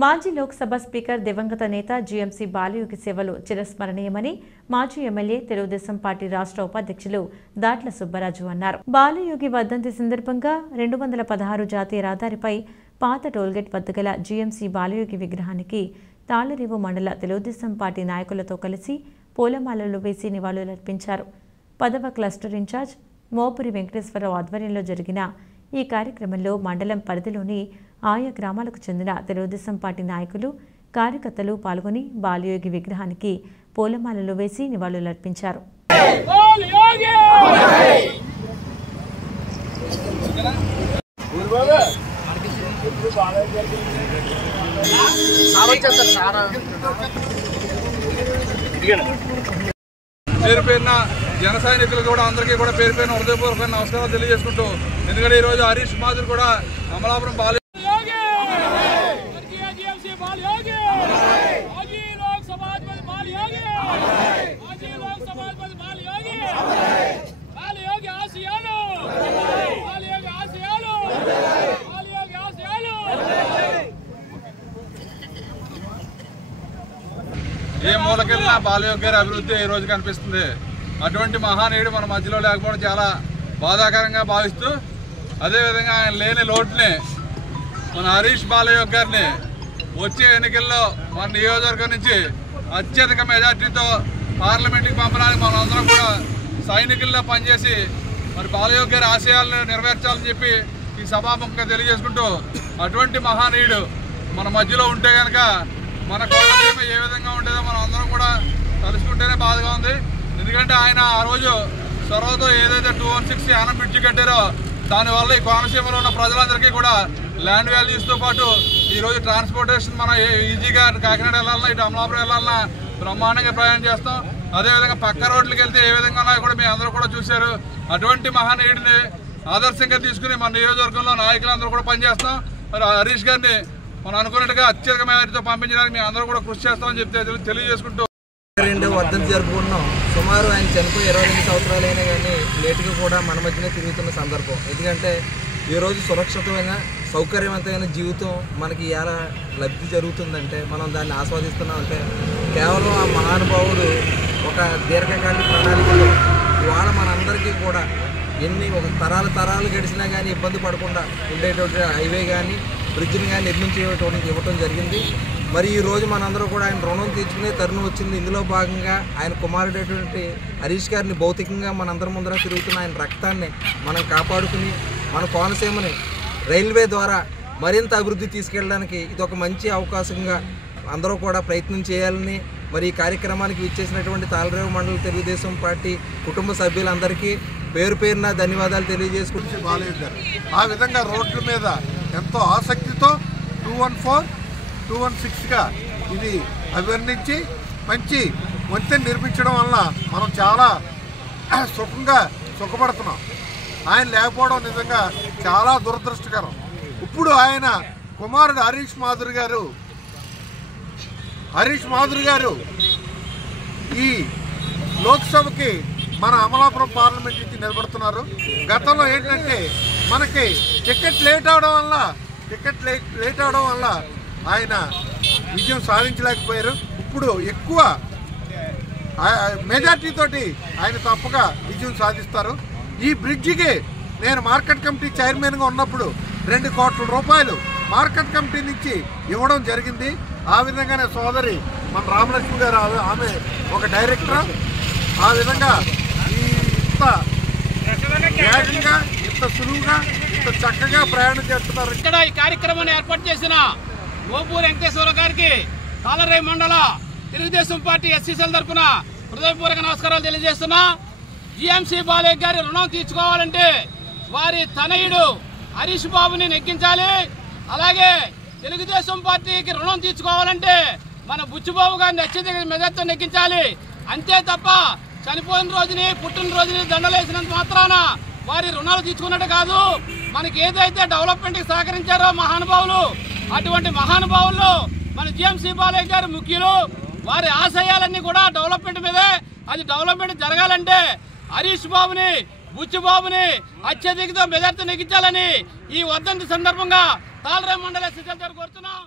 మాజీ లోక్సభ స్పీకర్ దివంగత నేత జీఎంసీ బాలయోగి సేవలు చిరస్మరణీయమని మాజీ ఎమ్మెల్యే తెలుగుదేశం పార్టీ రాష్ట్ర ఉపాధ్యక్షులు దాట్ల సుబ్బరాజు అన్నారు. బాలయోగి వర్ధంతి సందర్భంగా 216 జాతీయ రహదారిపై పాత టోల్గేట్ వద్ద గల జీఎంసీ బాలయోగి విగ్రహానికి తాళ్లరేవు మండల తెలుగుదేశం పార్టీ నాయకులతో కలిసి పూలమాలలు వేసి నివాళులర్పించారు. 10వ క్లస్టర్ ఇన్ఛార్జ్ మోపురి వెంకటేశ్వరరావు ఆధ్వర్యంలో జరిగిన ఈ కార్యక్రమంలో మండలం పరిధిలోని ఆయా గ్రామాలకు చెందిన తెలుగుదేశం పార్టీ నాయకులు, కార్యకర్తలు పాల్గొని బాలయోగి విగ్రహానికి పూలమాలలు వేసి నివాళులర్పించారు. పేరు పేరున జన సైనికులు కూడా అందరికీ కూడా పేరు పేరున హృదయపూర్వక నమస్కారాలు తెలియజేసుకుంటూ, ఎందుకంటే ఈరోజు హరీష్ మాధుర్ కూడా అమలాపురం ఏ మూలకెళ్ళినా బాలయోగి గారి అభివృద్ధి ఈ రోజు కనిపిస్తుంది. అటువంటి మహానీయుడు మన మధ్యలో లేకపోవడం చాలా బాధాకరంగా భావిస్తూ, అదేవిధంగా ఆయన లేని లోటుని మన హరీష్ బాలయోగి గారిని వచ్చే ఎన్నికల్లో మన నియోజకవర్గం నుంచి అత్యధిక మెజార్టీతో పార్లమెంట్కి పంపడానికి మనందరం కూడా సైనికుల్లో పనిచేసి మరి బాలయోగి గారి ఆశయాలను నెరవేర్చాలని చెప్పి ఈ సభాముఖంగా తెలియజేసుకుంటూ, అటువంటి మహానీయుడు మన మధ్యలో ఉంటే కనుక మన కోనసీమ ఏ విధంగా ఉండేదో మనం అందరం కూడా తలుచుకుంటేనే బాధగా ఉంది. ఎందుకంటే ఆయన ఆ రోజు చొరవతో ఏదైతే 216 యానం బ్రిడ్జి కట్టారో దానివల్ల ఈ కోనసీమలో ఉన్న ప్రజలందరికీ కూడా ల్యాండ్ వాల్యూస్తో పాటు ఈరోజు ట్రాన్స్పోర్టేషన్ మనం ఈజీగా కాకినాడ వెళ్ళాలన్నా, ఇటు అమలాపురం వెళ్ళాలన్నా బ్రహ్మాండంగా ప్రయాణం చేస్తాం. అదేవిధంగా పక్క రోడ్లకు వెళ్తే ఏ విధంగా ఉన్నాయో కూడా మీ అందరూ కూడా చూశారు. అటువంటి మహానీయుడిని ఆదర్శంగా తీసుకుని మన నియోజకవర్గంలో నాయకులందరూ కూడా పనిచేస్తాం. మరి హరీష్ గారిని మనం అనుకున్నట్టుగా అత్యధిక మేరతో పంపించడానికి మేము అందరూ కూడా కృషి చేస్తామని చెప్తే తెలియజేసుకుంటూ, వర్ధంతి జరుపుకుంటున్నాం. సుమారు ఆయన చనిపోయి 22 సంవత్సరాలైనా కానీ లేటుగా కూడా మన మధ్యనే తిరుగుతున్న సందర్భం. ఎందుకంటే ఈరోజు సురక్షితమైన సౌకర్యవంతమైన జీవితం మనకి ఎలా లబ్ధి జరుగుతుందంటే మనం దాన్ని ఆస్వాదిస్తున్నాం. అంటే కేవలం ఆ మహానుభావుడు ఒక దీర్ఘకాలిక ప్రణాళికలో ఇవాళ మనందరికీ కూడా ఒక తరాలు గడిచినా కానీ ఇబ్బంది పడకుండా ఉండేటువంటి హైవే కానీ బ్రిడ్జ్ని కానీ ఇవ్వటం జరిగింది. మరి ఈ రోజు మనందరూ కూడా ఆయన రుణం తీర్చుకునే తరుణం వచ్చింది. ఇందులో భాగంగా ఆయన కుమారుడైనటువంటి హరీష్ గారిని భౌతికంగా మనందరి ముందర తిరుగుతున్న ఆయన రక్తాన్ని మనం కాపాడుకుని మన కోనసీమని రైల్వే ద్వారా మరింత అభివృద్ధి తీసుకెళ్ళడానికి ఇది ఒక మంచి అవకాశంగా అందరూ కూడా ప్రయత్నం చేయాలని మరి ఈ కార్యక్రమానికి విచ్చేసినటువంటి తాళ్లరేవు మండల తెలుగుదేశం పార్టీ కుటుంబ సభ్యులందరికీ పేరు పేరున ధన్యవాదాలు తెలియజేసుకుంటూ, బాలయోగి గారు ఆ విధంగా రోడ్ల మీద ఎంతో ఆసక్తితో 214, 216గా ఇది అభివర్ణించి మంచి వంతెన నిర్మించడం వల్ల మనం చాలా సుఖపడుతున్నాం. ఆయన లేకపోవడం నిజంగా చాలా దురదృష్టకరం. ఇప్పుడు ఆయన కుమారుడు హరీష్ మాధుర్ గారు ఈ లోక్సభకి మన అమలాపురం పార్లమెంట్ నుంచి నిలబడుతున్నారు. గతంలో ఏంటంటే మనకి టికెట్ లేట్ అవడం వల్ల ఆయన విజయం సాధించలేకపోయారు. ఇప్పుడు ఎక్కువ మెజార్టీ తోటి ఆయన తప్పక విజయం సాధిస్తారు. ఈ బ్రిడ్జికి నేను మార్కెట్ కమిటీ చైర్మన్గా ఉన్నప్పుడు 2 కోట్ల రూపాయలు మార్కెట్ కమిటీ నుంచి ఇవ్వడం జరిగింది. ఆ విధంగానే సోదరి మన రామలక్ష్మి గారు ఆమె ఒక డైరెక్టర్. ఆ విధంగా ఇంత వేగంగా, ఇంత సులువుగా, ఇంత చక్కగా ప్రయాణం చేస్తున్నారు. ఇక్కడ ఈ కార్యక్రమాన్ని ఏర్పాటు చేసిన మోపూరి వెంకటేశ్వరరావు గారికి తాళ్లరేవు మండల తెలుగుదేశం పార్టీ ఎస్సీసీల తరఫున హృదయపూర్వక నమస్కారాలు తెలియజేస్తున్నా. జీఎంసీ బాలయోగి గారి రుణం తీర్చుకోవాలంటే వారి తనయుడు హరీష్ బాబుని నెగ్గించాలి. అలాగే తెలుగుదేశం పార్టీకి రుణం తీర్చుకోవాలంటే మన బుచ్చిబాబు గారిని అత్యధిక మెజార్టీతో నెగ్గించాలి. అంతే తప్ప చనిపోయిన రోజుని పుట్టినరోజుని దండలేసినంత మాత్రాన వారి రుణాలు తీర్చుకున్నట్టు కాదు. మనకి ఏదైతే డెవలప్మెంట్కి సహకరించారో మహానుభావులు, అటువంటి మహానుభావుల్లో మన జీఎంసీ బాలయ్య గారు ముఖ్యులు. వారి ఆశయాలన్నీ కూడా డెవలప్మెంట్ మీదే. అది డెవలప్మెంట్ జరగాలంటే హరీష్ బాబుని, బుచ్చిబాబుని అత్యధిక మెజార్టీ నెగ్గించాలని ఈ వర్ధంతి సందర్భంగా తాళ్లరేవు మండల ఎస్సీసీల కోరుతున్నాం.